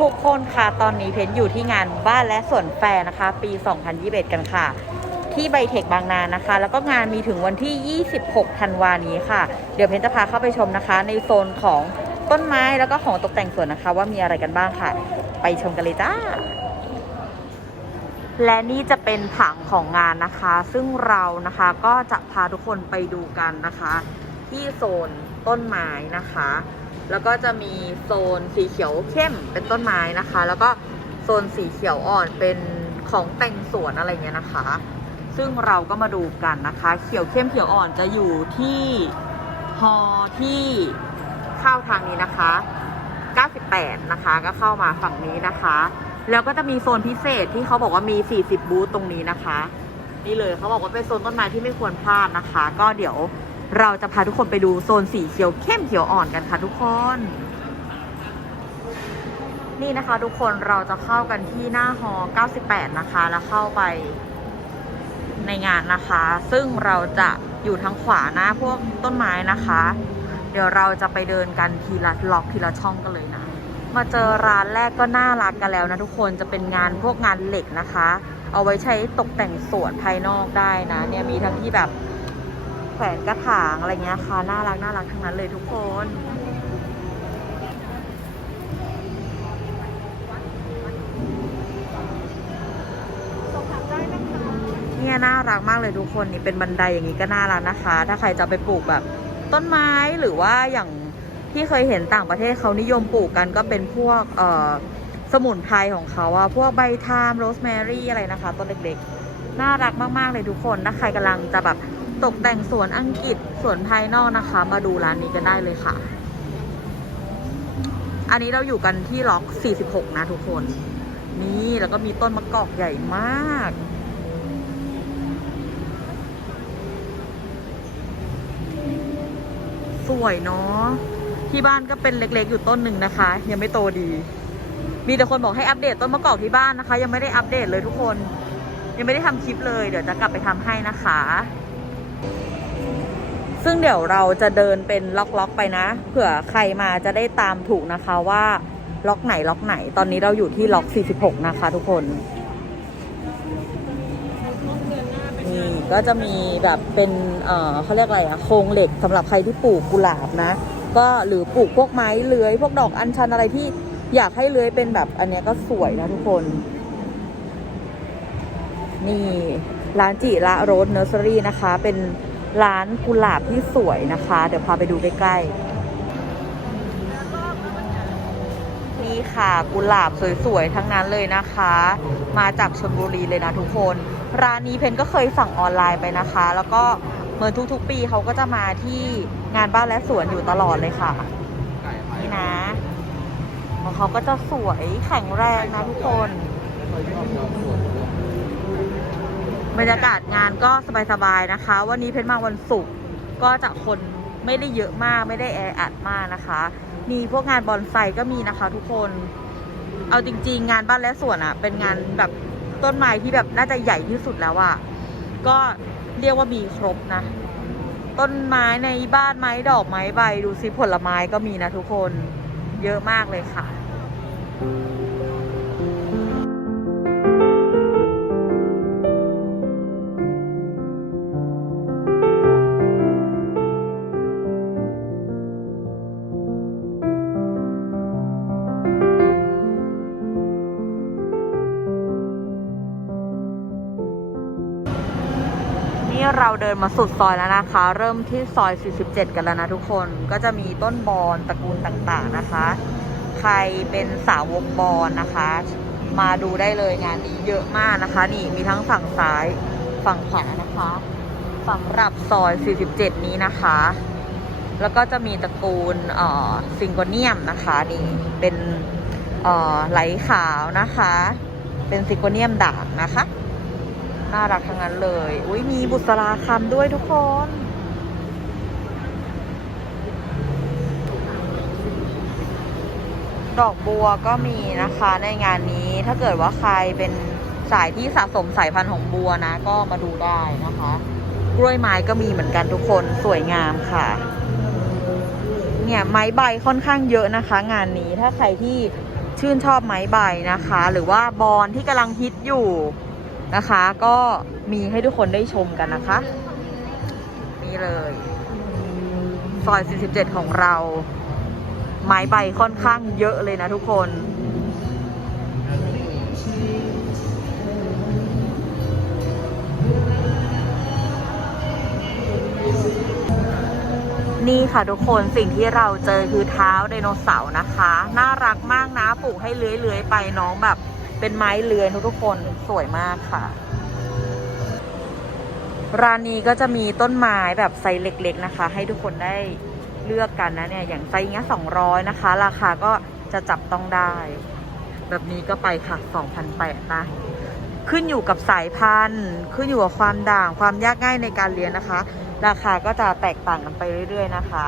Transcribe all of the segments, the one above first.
ทุกคนค่ะ ตอนนี้เพนอยู่ที่งานบ้านและสวนแฟร์นะคะ ปี 2021 กันค่ะ ที่ไบเทคบางนานะคะ แล้วก็งานมีถึงวันที่ 26 ธันวานี้ค่ะ เดี๋ยวเพนจะพาเข้าไปชมนะคะ ในโซนของต้นไม้แล้วก็ของตกแต่งสวนนะคะ ว่ามีอะไรกันบ้างค่ะ ไปชมกันเลยจ้า และนี่จะเป็นผังของงานนะคะ ซึ่งเรานะคะก็จะพาทุกคนไปดูกันนะคะ ที่โซนต้นไม้นะคะ แล้วก็จะมีโซนสีเขียวเข้มเป็นต้นไม้นะคะ แล้วก็โซนสีเขียวอ่อนเป็นของแต่งสวนอะไรเงี้ยนะคะ ซึ่งเราก็มาดูกันนะคะ เขียวเข้มเขียวอ่อนจะอยู่ที่ฮอที่เข้าทางนี้นะคะ 98 นะคะ ก็เข้ามาฝั่งนี้นะคะ แล้วก็จะมีโซนพิเศษที่เขาบอกว่ามี 40 บูธตรงนี้นะคะ นี่เลยเขาบอกว่าเป็นโซนต้นไม้ที่ไม่ควรพลาดนะคะ ก็เดี๋ยว เราจะพาทุกคนไปดูโซนสีเขียวเข้มเขียวอ่อนกันค่ะทุกคน นี่นะคะ ทุกคนเราจะเข้ากันที่หน้าฮอ98 นะคะ แล้วเข้าไปในงานนะคะ ซึ่งเราจะอยู่ทางขวานะพวกต้นไม้นะคะ เดี๋ยวเราจะไปเดินกันทีละล็อกทีละช่องกันเลยนะ มาเจอร้านแรกก็น่ารักกันแล้วนะทุกคนจะเป็นงานพวกงานเหล็กนะคะ เอาไว้ใช้ตกแต่งสวนภายนอกได้นะ เนี่ยมีทั้งที่แบบ ขวนกระถางอะไรเงี้ยค่ะ น่ารักน่ารักทั้งนั้นเลยทุกคนเนี่ยน่ารักมากเลยทุกคนนี่เป็นบันไดอย่างนี้ก็น่ารักนะคะ ถ้าใครจะไปปลูกแบบ ต้นไม้หรือว่าอย่างที่เคยเห็นต่างประเทศเขานิยมปลูกกันก็เป็นพวกเอ่อสมุนไพรของเขาอะพวกใบทามโรสแมรี่อะไรนะคะ ต้นเล็กๆ น่ารักมากๆเลยทุกคนถ้าใครกำลังจะแบบ ตกแต่งสวนอังกฤษสวนภายนอกนะคะ มาดูร้านนี้กันได้เลยค่ะ อันนี้เราอยู่กันที่ล็อก 46 นะทุกคน นี่แล้วก็มีต้นมะกอกใหญ่มาก สวยเนาะที่บ้านก็เป็นเล็กๆอยู่ต้นหนึ่งนะคะ ยังไม่โตดี มีแต่คนบอกให้อัปเดตต้นมะกอกที่บ้านนะคะ ยังไม่ได้อัปเดตเลยทุกคน ยังไม่ได้ทำคลิปเลย เดี๋ยวจะกลับไปทำให้นะคะ ซึ่งเดี๋ยวเราจะเดินเป็นล็อกๆไปนะ เผื่อใครมาจะได้ตามถูกนะคะว่าล็อกไหนล็อกไหน ตอนนี้เราอยู่ที่ล็อก 46 นะคะทุกคน นี่ก็จะมีแบบเป็นเอ่อเขาเรียกอะไรอะโครงเหล็กสำหรับใครที่ปลูกกุหลาบนะ ก็หรือปลูกพวกไม้เลื้อย พวกดอกอัญชันอะไรที่อยากให้เลื้อยเป็นแบบอันนี้ก็สวยนะทุกคน นี่ ร้านจิระโรสเนอร์เซอรี่นะคะ เป็นร้านกุหลาบที่สวยนะคะ เดี๋ยวพาไปดูใกล้ๆ นี่ค่ะกุหลาบสวยๆ ทั้งนั้นเลยนะคะ มาจากชลบุรีเลยนะทุกคน ร้านนี้เพนก็เคยสั่งออนไลน์ไปนะคะ แล้วก็เหมือนทุกๆ ปีเขาก็จะมาที่งานบ้านและสวนอยู่ตลอดเลยค่ะ นี่นะของเขาก็จะสวยแข็งแรงนะทุกคน บรรยากาศงานก็สบายๆนะคะ วันนี้เพชรมาวันศุกร์ก็จะคนไม่ได้เยอะมากไม่ได้แออัดมากนะคะ มีพวกงานบอนไซก็มีนะคะ ทุกคน เอาจริง ๆ งานบ้านและสวนอะเป็นงานแบบต้นไม้ที่แบบน่าจะใหญ่ที่สุดแล้วอะก็เรียกว่ามีครบนะ ต้นไม้ในบ้านไม้ดอกไม้ใบดูสิผลไม้ก็มีนะทุกคนเยอะมากเลยค่ะ เราเดินมาสุดซอยแล้วนะคะ เริ่มที่ซอย 47 กันแล้วนะทุกคนก็จะมีต้นบอนตระกูลต่างๆนะคะ ใครเป็นสาวกบอลนะคะ มาดูได้เลยงานนี้เยอะมากนะคะ นี่มีทั้งฝั่งซ้ายฝั่งขวานะคะสำหรับซอย 47 นี้นะคะ แล้วก็จะมีตระกูลเอ่อซิงโกเนียมนะคะนี่เป็นเอ่อไหลขาวนะคะ เป็นซิงโกเนียมด่างนะคะ น่ารักทั้งนั้นเลย อุ้ยมีบุษราคำด้วยทุกคน ดอกบัวก็มีนะคะในงานนี้ถ้าเกิดว่าใครเป็นสายที่สะสมสายพันธุ์ของบัวนะ ก็มาดูได้นะคะ กล้วยไม้ก็มีเหมือนกันทุกคนสวยงามค่ะ เนี่ยไม้ใบค่อนข้างเยอะนะคะ งานนี้ถ้าใครที่ชื่นชอบไม้ใบนะคะ หรือว่าบอลที่กำลังฮิตอยู่ นะคะ ก็มีให้ทุกคนได้ชมกันนะคะ นี่เลยซอย 47 ของเรา ไม้ใบค่อนข้างเยอะเลยนะทุกคน นี่ค่ะทุกคนสิ่งที่เราเจอคือเท้าไดโนเสาร์นะคะ น่ารักมากนะปลูกให้เลื้อยๆไปน้องแบบ เป็นไม้เลื้อยทุกๆคนสวยมากค่ะ ร้านนี้ก็จะมีต้นไม้แบบไซส์เล็ก ๆนะคะ ให้ทุกคนได้เลือกกันนะเนี่ย อย่างไซส์เงี้ยสองร้อยนะคะ ราคาก็จะจับต้องได้ แบบนี้ก็ไปค่ะสองพันแปดนะขึ้นอยู่กับสายพันธุ์ ขึ้นอยู่กับความด่างความยากง่ายในการเลี้ยงนะคะ ราคาก็จะแตกต่างกันไปเรื่อย ๆ นะคะ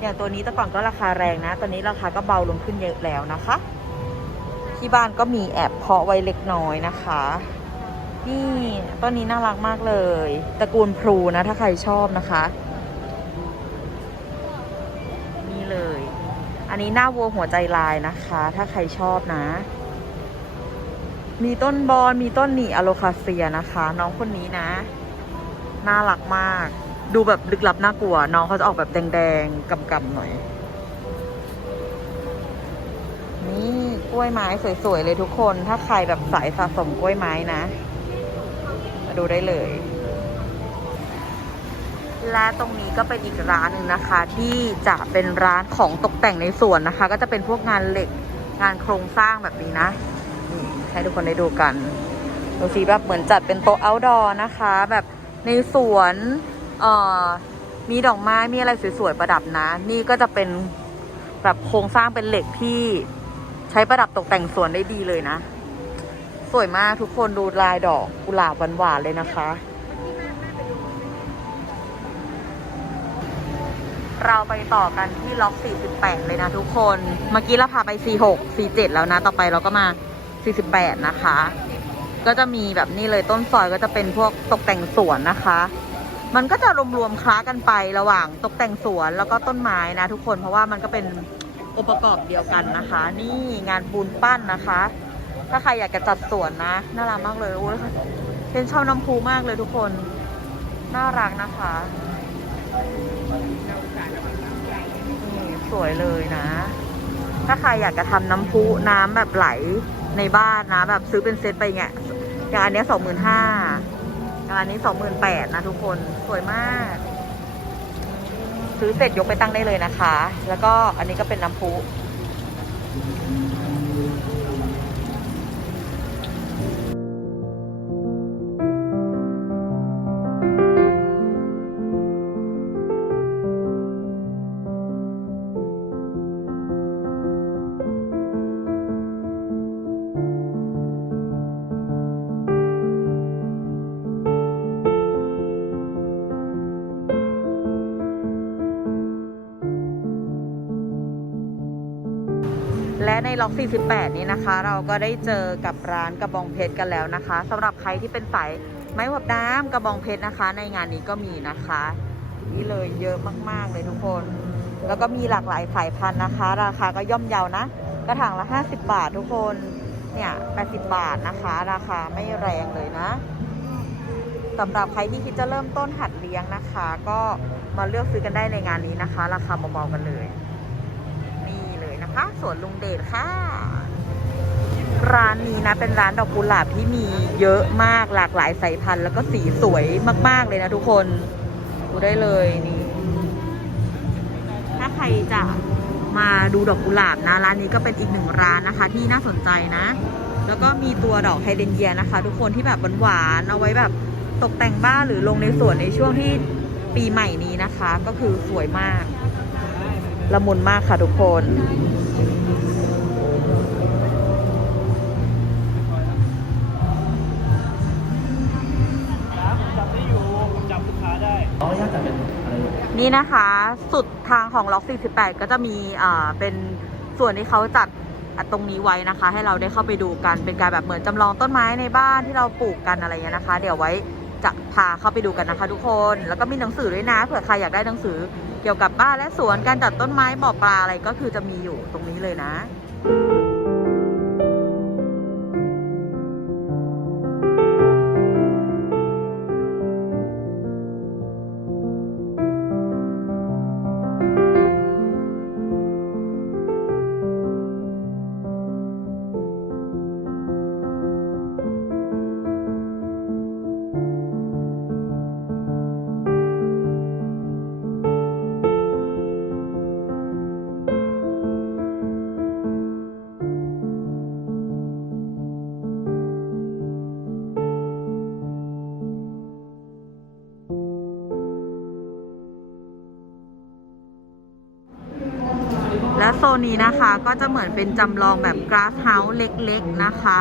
อย่างตัวนี้แต่ก่อนก็ราคาแรงนะ ตอนนี้ราคาก็เบาลงขึ้นเยอะแล้วนะคะ ที่บ้านก็มีแอบเพาะไว้เล็กน้อยนะคะ นี่ต้นนี้น่ารักมากเลยตระกูลพลูนะ ถ้าใครชอบนะคะ นี่เลย อันนี้หน้าวัวหัวใจลายนะคะ ถ้าใครชอบนะ มีต้นบอลมีต้นหนี่อโลคาเซียนะคะ น้องคนนี้นะ น่ารักมาก ดูแบบลึกลับน่ากลัว น้องเขาจะออกแบบแดงๆกำๆหน่อย นี่กล้วยไม้สวยๆเลยทุกคน ถ้าใครแบบสายสะสมกล้วยไม้นะ มาดูได้เลย และตรงนี้ก็เป็นอีกร้านหนึ่งนะคะ ที่จะเป็นร้านของตกแต่งในสวนนะคะ ก็จะเป็นพวกงานเหล็กงานโครงสร้างแบบนี้นะให้ทุกคนได้ดูกันดูสิแบบเหมือนจัดเป็นโต๊ะ outdoor นะคะ แบบในสวนเอ่อมีดอกไม้มีอะไรสวยๆประดับนะ นี่ก็จะเป็นแบบโครงสร้างเป็นเหล็กที่ ใช้ประดับตกแต่งสวนได้ดีเลยนะ สวยมากทุกคนดูลายดอกกุหลาบหวานๆเลยนะคะ เราไปต่อกันที่ล็อก 48 เลยนะทุกคน เมื่อกี้เราพาไป 46 47 แล้วนะ ต่อไปเราก็มา 48 นะคะ ก็จะมีแบบนี้เลยต้นซอยก็จะเป็นพวกตกแต่งสวนนะคะมันก็จะรวมๆคล้ากันไประหว่างตกแต่งสวนแล้วก็ต้นไม้นะทุกคนเพราะว่ามันก็เป็น องค์ประกอบเดียวกันนะคะ นี่งานปูนปั้นนะคะ ถ้าใครอยากจะจัดสวนนะ น่ารักมากเลยโอ้ยเห็นชอบน้ำพูมากเลยทุกคน น่ารักนะคะนี่สวยเลยนะ ถ้าใครอยากจะทำน้ำพุน้ำแบบไหลในบ้านนะแบบซื้อเป็นเซตไปเงี้ยอย่างอันนี้สองหมื่นห้าอย่างอันนี้สองหมื่นแปดนะทุกคนสวยมาก ซื้อเสร็จยกไปตั้งได้เลยนะคะ แล้วก็อันนี้ก็เป็นน้ำพุ ล็อก 48 นี้นะคะ เราก็ได้เจอกับร้านกระบองเพชรกันแล้วนะคะสำหรับใครที่เป็นสายไม้หวับน้ำกระบองเพชรนะคะ ในงานนี้ก็มีนะคะ นี่เลยเยอะมากๆเลยทุกคน แล้วก็มีหลากหลายสายพันธุ์นะคะ ราคาก็ย่อมเยานะ กระถางละ 50 บาททุกคนเนี่ย80 บาทนะคะ ราคาไม่แรงเลยนะสำหรับใครที่คิดจะเริ่มต้นหัดเลี้ยงนะคะ ก็มาเลือกซื้อกันได้ในงานนี้นะคะ ราคาเบาๆกันเลย นะคะ สวนลุงเดชค่ะ ร้านนี้นะ เป็นร้านดอกกุหลาบที่มีเยอะมากหลากหลายสายพันธุ์ แล้วก็สีสวยมาก ๆ เลยนะทุกคนดูได้เลยนี่ ถ้าใครจะมาดูดอกกุหลาบนะ ร้านนี้ก็เป็นอีกหนึ่งร้านนะคะ ที่น่าสนใจนะ แล้วก็มีตัวดอกไฮเดรนเยียนะคะ ทุกคนที่แบบหวานๆเอาไว้แบบตกแต่งบ้านหรือลงในสวนในช่วงที่ปีใหม่นี้นะคะ ก็คือสวยมาก ละมุนมากค่ะทุกคนจับได้อยู่จับลูกค้าได้อ๋อญาติแต่เป็นอะไรลูกนี่นะคะ สุดทางของล็อก 48 ก็จะมีอ่าเป็นส่วนที่เขาจัดตรงนี้ไว้นะคะ ให้เราได้เข้าไปดูกันเป็นการแบบเหมือนจำลองต้นไม้ในบ้านที่เราปลูกกันอะไรเงี้ยนะคะ เดี๋ยวไว้ จะพาเข้าไปดูกันนะคะทุกคน แล้วก็มีหนังสือด้วยนะเผื่อใครอยากได้หนังสือเกี่ยวกับบ้านและสวนการจัดต้นไม้บ่อปลาอะไรก็คือจะมีอยู่ตรงนี้เลยนะ นี้นะคะก็จะเหมือนเป็นจำลองแบบ glass house เล็กๆนะคะ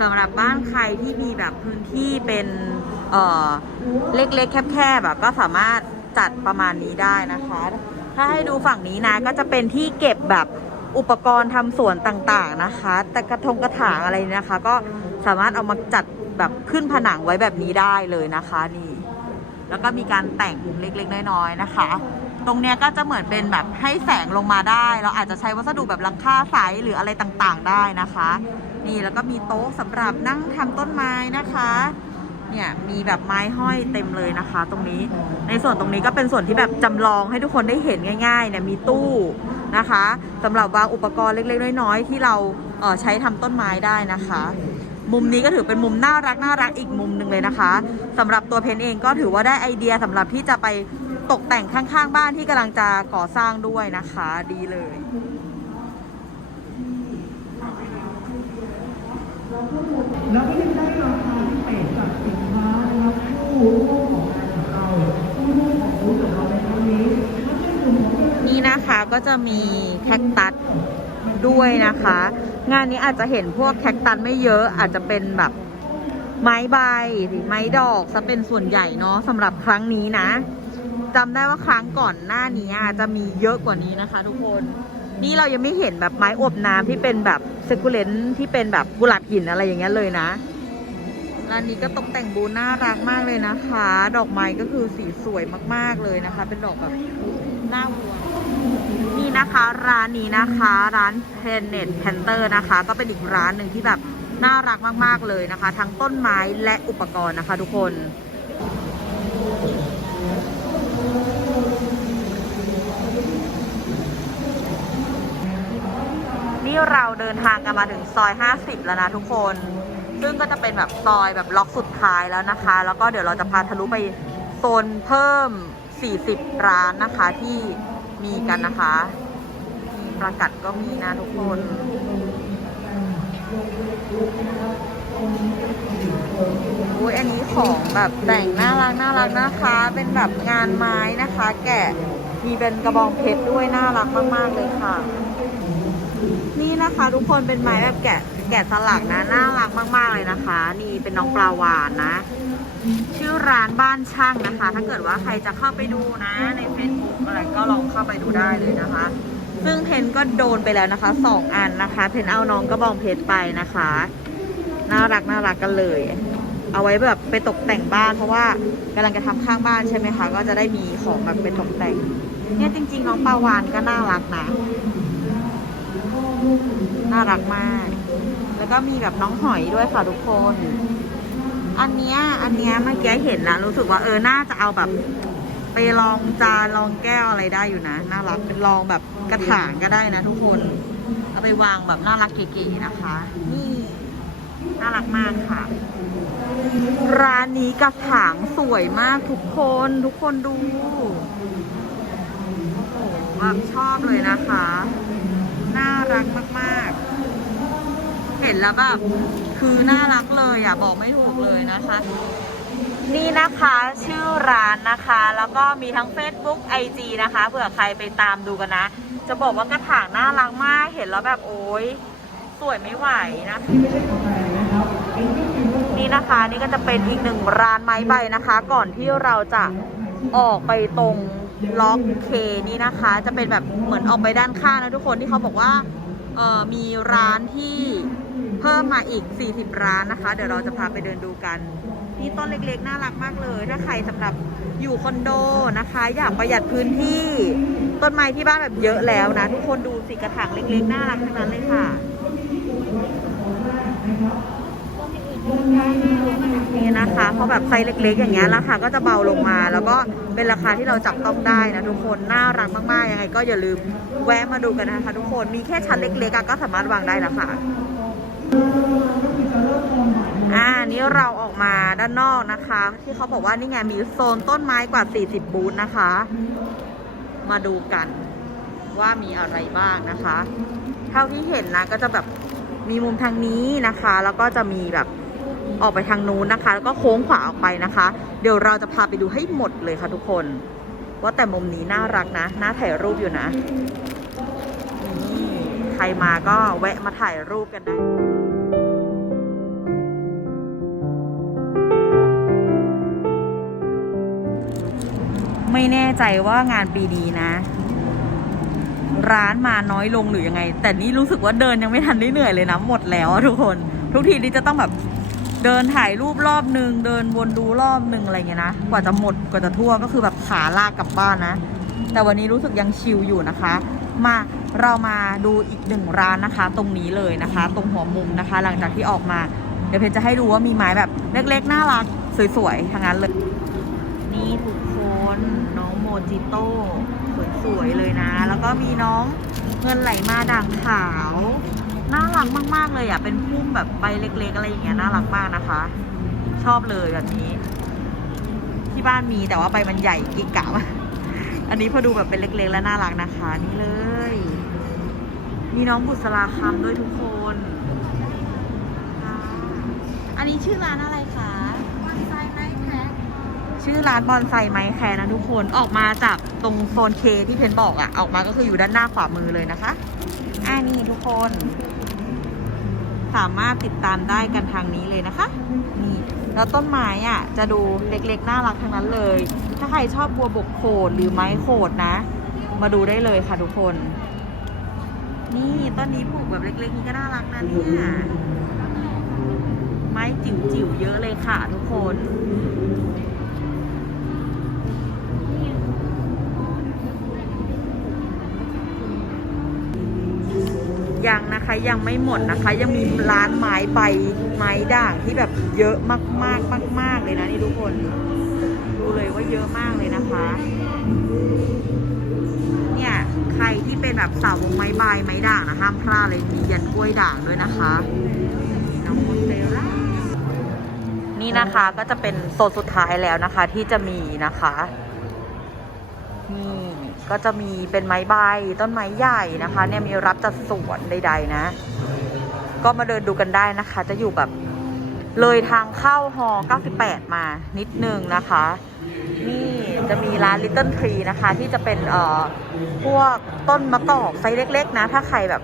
สำหรับบ้านใครที่มีแบบพื้นที่เป็นเอ่อเล็กๆ แคบๆแบบก็สามารถจัดประมาณนี้ได้นะคะ ถ้าให้ดูฝั่งนี้นะก็จะเป็นที่เก็บแบบอุปกรณ์ทำสวนต่างๆนะคะ แต่กระทงกระถางอะไรนี่นะคะ ก็สามารถเอามาจัดแบบขึ้นผนังไว้แบบนี้ได้เลยนะคะนี่ แล้วก็มีการแต่งเล็กๆ น้อยๆนะคะ ตรงเนี้ยก็จะเหมือนเป็นแบบให้แสงลงมาได้ เราอาจจะใช้วัสดุแบบหลังคาใสหรืออะไรต่างๆ ได้นะคะ นี่แล้วก็มีโต๊ะสำหรับนั่งทำต้นไม้นะคะเนี่ยมีแบบไม้ห้อยเต็มเลยนะคะ ตรงนี้ในส่วนตรงนี้ก็เป็นส่วนที่แบบจำลองให้ทุกคนได้เห็นง่ายๆเนี่ยมีตู้นะคะสำหรับวางอุปกรณ์เล็กๆน้อยๆที่เราเอ่อใช้ทำต้นไม้ได้นะคะ มุมนี้ก็ถือเป็นมุมน่ารักน่ารักอีกมุมหนึ่งเลยนะคะสำหรับตัวเพนเองก็ถือว่าได้ไอเดียสำหรับที่จะไป ตกแต่งข้างๆบ้านที่กำลังจะก่อสร้างด้วยนะคะ ดีเลย แล้วก็ยังได้ราคาพิเศษจากสินค้านะครับผู้ร่วมของงานของเราผู้ร่วมของบูธของเราในครั้งนี้นี่นะคะก็จะมีแคคตัสด้วยนะคะ งานนี้อาจจะเห็นพวกแคคตัสไม่เยอะอาจจะเป็นแบบไม้ใบไม้ดอกซะเป็นส่วนใหญ่เนาะสำหรับครั้งนี้นะ จำได้ว่าครั้งก่อนหน้านี้จะมีเยอะกว่านี้นะคะ ทุกคน นี่เรายังไม่เห็นแบบไม้อบน้ำที่เป็นแบบเซกูเลนที่เป็นแบบกุหลาบหินอะไรอย่างเงี้ยเลยนะร้านนี้ก็ตกแต่งบูน่ารักมากเลยนะคะ ดอกไม้ก็คือสีสวยมากๆเลยนะคะ เป็นดอกแบบหน้าวัวนี่นะคะร้านนี้นะคะ ร้าน Planet Panther นะคะ ก็เป็นอีกร้านหนึ่งที่แบบน่ารักมากๆเลยนะคะ ทั้งต้นไม้และอุปกรณ์นะคะ ทุกคน เราเดินทางกันมาถึงซอย 50 แล้วนะทุกคน ซึ่งก็จะเป็นแบบซอยแบบล็อกสุดท้ายแล้วนะคะ แล้วก็เดี๋ยวเราจะพาทะลุไปโซนเพิ่ม 40 ร้านนะคะที่มีกันนะคะประกัดก็มีนะทุกคน อุ้ยอันนี้ของแบบแต่งน่ารักน่ารักนะคะ เป็นแบบงานไม้นะคะ แกะมีเป็นกระบองเพชรด้วยน่ารักมาก ๆ เลยค่ะ นี่นะคะ ทุกคนเป็นไม้แบบแกะแกะสลักนะน่ารักมากๆเลยนะคะ นี่เป็นน้องปลาวานนะ ชื่อร้านบ้านช่างนะคะ ถ้าเกิดว่าใครจะเข้าไปดูนะ ใน Facebook อะไรก็ลองเข้าไปดูได้เลยนะคะ ซึ่งเพนก็โดนไปแล้วนะคะสองอันนะคะ เพนเอาน้องกระบองเพชรไปนะคะน่ารักน่ารักกันเลย เอาไว้แบบไปตกแต่งบ้านเพราะว่ากำลังจะทำข้างบ้านใช่ไหมคะ ก็จะได้มีของแบบไปตกแต่ง เนี่ยจริงๆน้องปลาวานก็น่ารักนะ น่ารักมาก แล้วก็มีแบบน้องหอยด้วยค่ะทุกคน อันเนี้ยอันเนี้ยเมื่อกี้เห็นแล้วรู้สึกว่าเออน่าจะเอาแบบ ไปลองจานลองแก้วอะไรได้อยู่นะน่ารักเป็นลองแบบกระถางก็ได้นะทุกคนเอาไปวางแบบน่ารักเก๋ๆนะคะ นี่น่ารักมากค่ะ ร้านนี้กระถางสวยมากทุกคนทุกคนดูโอ้โหแบบชอบเลยนะคะ น่ารักมากๆ เห็นแล้วแบบคือน่ารักเลยอะบอกไม่ถูกเลยนะคะ นี่นะคะชื่อร้านนะคะ แล้วก็มีทั้ง Facebook IG นะคะเผื่อใครไปตามดูกันนะ จะบอกว่ากระถางน่ารักมาก เห็นแล้วแบบโอ๊ยสวยไม่ไหวนะนี่นะคะนี่ก็จะเป็นอีกหนึ่งร้านไม้ใบนะคะ ก่อนที่เราจะออกไปตรง ล็อกเคนี่นะคะ จะเป็นแบบเหมือนออกไปด้านข้างนะทุกคนที่เขาบอกว่าเออมีร้านที่เพิ่มมาอีก 40 ร้านนะคะ เดี๋ยวเราจะพาไปเดินดูกัน นี่ต้นเล็กๆ น่ารักมากเลย ถ้าใครสำหรับอยู่คอนโดนะคะ อยากประหยัดพื้นที่ต้นไม้ที่บ้านแบบเยอะแล้วนะ ทุกคนดูสิกระถางเล็กๆ น่ารักทั้งนั้นเลยค่ะ นี่นะคะเพราะแบบไซส์เล็ก ๆ อย่างเงี้ยราคาก็จะเบาลงมา แล้วก็เป็นราคาที่เราจับต้องได้นะทุกคนน่ารักมากๆยังไง ก็อย่าลืมแวะมาดูกันนะคะ ทุกคนมีแค่ชั้นเล็กๆก็สามารถวางได้แล้วค่ะอ่านี่เราออกมาด้านนอกนะคะ ที่เขาบอกว่านี่ไงมีโซนต้นไม้กว่า 40 บูธนะคะ มาดูกันว่ามีอะไรบ้างนะคะ เท่าที่เห็นนะก็จะแบบมีมุมทางนี้นะคะ แล้วก็จะมีแบบ ออกไปทางนู้นนะคะ แล้วก็โค้งขวาออกไปนะคะ เดี๋ยวเราจะพาไปดูให้หมดเลยค่ะทุกคน ว่าแต่มุมนี้น่ารักนะ น่าถ่ายรูปอยู่นะ ใครมาก็แวะมาถ่ายรูปกันได้ไม่แน่ใจว่างานปีนี้นะ ร้านมาน้อยลงหรือยังไง แต่นี่รู้สึกว่าเดินยังไม่ทันได้เหนื่อยเลยนะ หมดแล้วทุกคน ทุกทีนี่จะต้องแบบ เดินถ่ายรูปรอบหนึ่งเดินวนดูรอบหนึ่งอะไรเงี้ยนะ กว่าจะหมดกว่าจะทั่วก็คือแบบขาลากกลับบ้านนะ แต่วันนี้รู้สึกยังชิลอยู่นะคะ มาเรามาดูอีกหนึ่งร้านนะคะ ตรงนี้เลยนะคะ ตรงหัวมุมนะคะ หลังจากที่ออกมา เดี๋ยวเพนจะให้ดูว่ามีไม้แบบเล็กๆน่ารักสวยๆทั้งนั้นเลย นี่ทุกคนน้องโมจิโต้สวยๆเลยนะ แล้วก็มีน้องเงินไหลมาด่างขาว น่ารักมากๆเลยอะ เป็นพุ่มแบบใบเล็ก ๆ อะไรอย่างเงี้ยน่ารักมากนะคะ ชอบเลยแบบนี้ ที่บ้านมีแต่ว่าใบมันใหญ่กิกกะมากอันนี้พอดูแบบเป็นเล็ก ๆ แล้วน่ารักนะคะ นี่เลย มีน้องบุษราคำด้วยทุกคนค่ะอันนี้ชื่อร้านอะไรคะชื่อร้านบอนไซไม้แคร์นะทุกคนออกมาจากตรงโซนเคที่เพนบอกอะออกมาก็คืออยู่ด้านหน้าขวามือเลยนะคะอ่านี่ทุกคน สามารถติดตามได้กันทางนี้เลยนะคะ นี่แล้วต้นไม้อะจะดูเล็กๆน่ารักทั้งนั้นเลย ถ้าใครชอบบัวบกโขดหรือไม้โขดนะ มาดูได้เลยค่ะทุกคน นี่ต้นนี้ปลูกแบบเล็กๆ นี่ก็น่ารักนะเนี่ยไม้จิ๋วๆเยอะเลยค่ะทุกคน ยังนะคะยังไม่หมดนะคะ ยังมีร้านไม้ใบไม้ด่างที่แบบเยอะมากมากมากมากเลยนะนี่ทุกคนดูเลยว่าเยอะมากเลยนะคะ เนี่ยใครที่เป็นแบบสาววงไม้ใบไม้ด่างนะห้ามพลาดเลยมียันกล้วยด่างด้วยนะคะน้องโมเซล่านี่นะคะก็จะเป็นโซนสุดท้ายแล้วนะคะ ที่จะมีนะคะนี่ ก็จะมีเป็นไม้ใบต้นไม้ใหญ่นะคะ เนี่ยมีรับจัดสวนใดๆนะ ก็มาเดินดูกันได้นะคะ จะอยู่แบบเลยทางเข้าฮอ98 มานิดนึงนะคะ นี่จะมีร้าน Little Tree นะคะ ที่จะเป็นเอ่อพวกต้นมะกอกไซส์เล็ก ๆ นะ ถ้าใครแบบ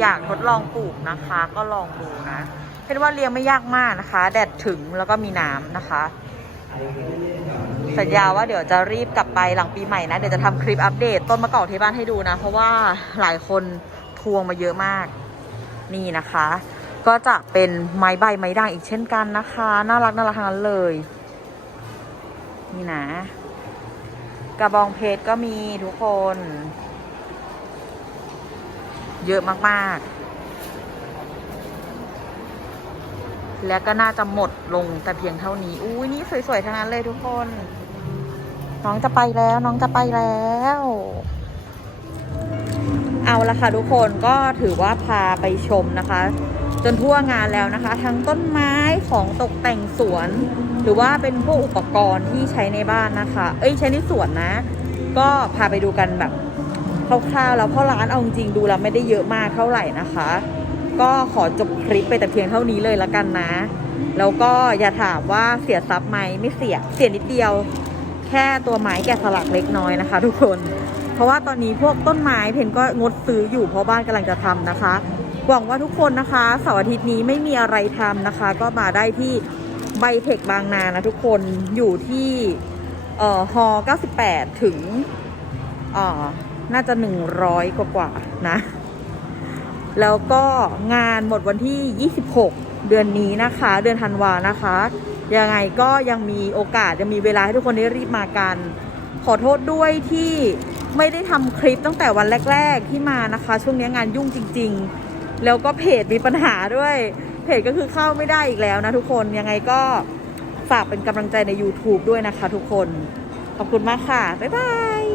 อยากทดลองปลูกนะคะ ก็ลองดูนะเห็นว่าเลี้ยงไม่ยากมากนะคะ แดดถึงแล้วก็มีน้ำนะคะ สัญญาว่าเดี๋ยวจะรีบกลับไปหลังปีใหม่นะ เดี๋ยวจะทำคลิปอัปเดตต้นมะกอกที่บ้านให้ดูนะ เพราะว่าหลายคนทวงมาเยอะมากนี่นะคะ ก็จะเป็นไม้ใบไม้ด่างอีกเช่นกันนะคะ น่ารักน่ารักทั้งนั้นเลย นี่นะ กระบองเพชรก็มีทุกคน เยอะมากๆ และก็น่าจะหมดลงแต่เพียงเท่านี้ อุ้ยนี่สวยๆทั้งนั้นเลยทุกคน น้องจะไปแล้วน้องจะไปแล้ว เอาละค่ะทุกคนก็ถือว่าพาไปชมนะคะ จนทั่วงานแล้วนะคะ ทั้งต้นไม้ของตกแต่งสวน หรือว่าเป็นพวกอุปกรณ์ที่ใช้ในบ้านนะคะ เอ้ยใช้ในสวนนะ ก็พาไปดูกันแบบคร่าวๆแล้วเพราะร้านเอาจริงดูแล้วไม่ได้เยอะมากเท่าไหร่นะคะ ก็ขอจบคลิปไปแต่เพียงเท่านี้เลยละกันนะ แล้วก็อย่าถามว่าเสียทรัพย์ไหมไม่เสีย เสียนิดเดียว แค่ตัวไม้แกะสลักเล็กน้อยนะคะ ทุกคน เพราะว่าตอนนี้พวกต้นไม้เพนก็งดซื้ออยู่เพราะบ้านกำลังจะทำนะคะ หวังว่าทุกคนนะคะเสาร์อาทิตย์นี้ไม่มีอะไรทำนะคะ ก็มาได้ที่ไบเทคบางนานะทุกคนอยู่ที่เอ่อฮอ98 ถึงเอ่อน่าจะ 100 กว่ากว่านะ แล้วก็งานหมดวันที่ 26 เดือนนี้นะคะ เดือนธันวานะคะ ยังไงก็ยังมีโอกาสยังมีเวลาให้ทุกคนได้รีบมากัน ขอโทษด้วยที่ไม่ได้ทำคลิปตั้งแต่วันแรก ๆ ที่มานะคะ ช่วงนี้งานยุ่งจริง ๆ แล้วก็เพจมีปัญหาด้วย เพจก็คือเข้าไม่ได้อีกแล้วนะทุกคน ยังไงก็ฝากเป็นกำลังใจใน YouTube ด้วยนะคะทุกคน ขอบคุณมากค่ะ บ๊ายบาย